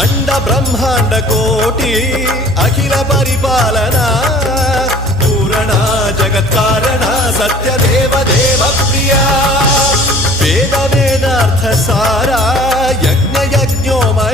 అండ బ్రహ్మాండ కోటి అఖిల పరిపాలన పూరణ జగత్కారణ సత్యదేవ దేవ ప్రియా వేద వేదార్థ సారా యజ్ఞ యజ్ఞోమయ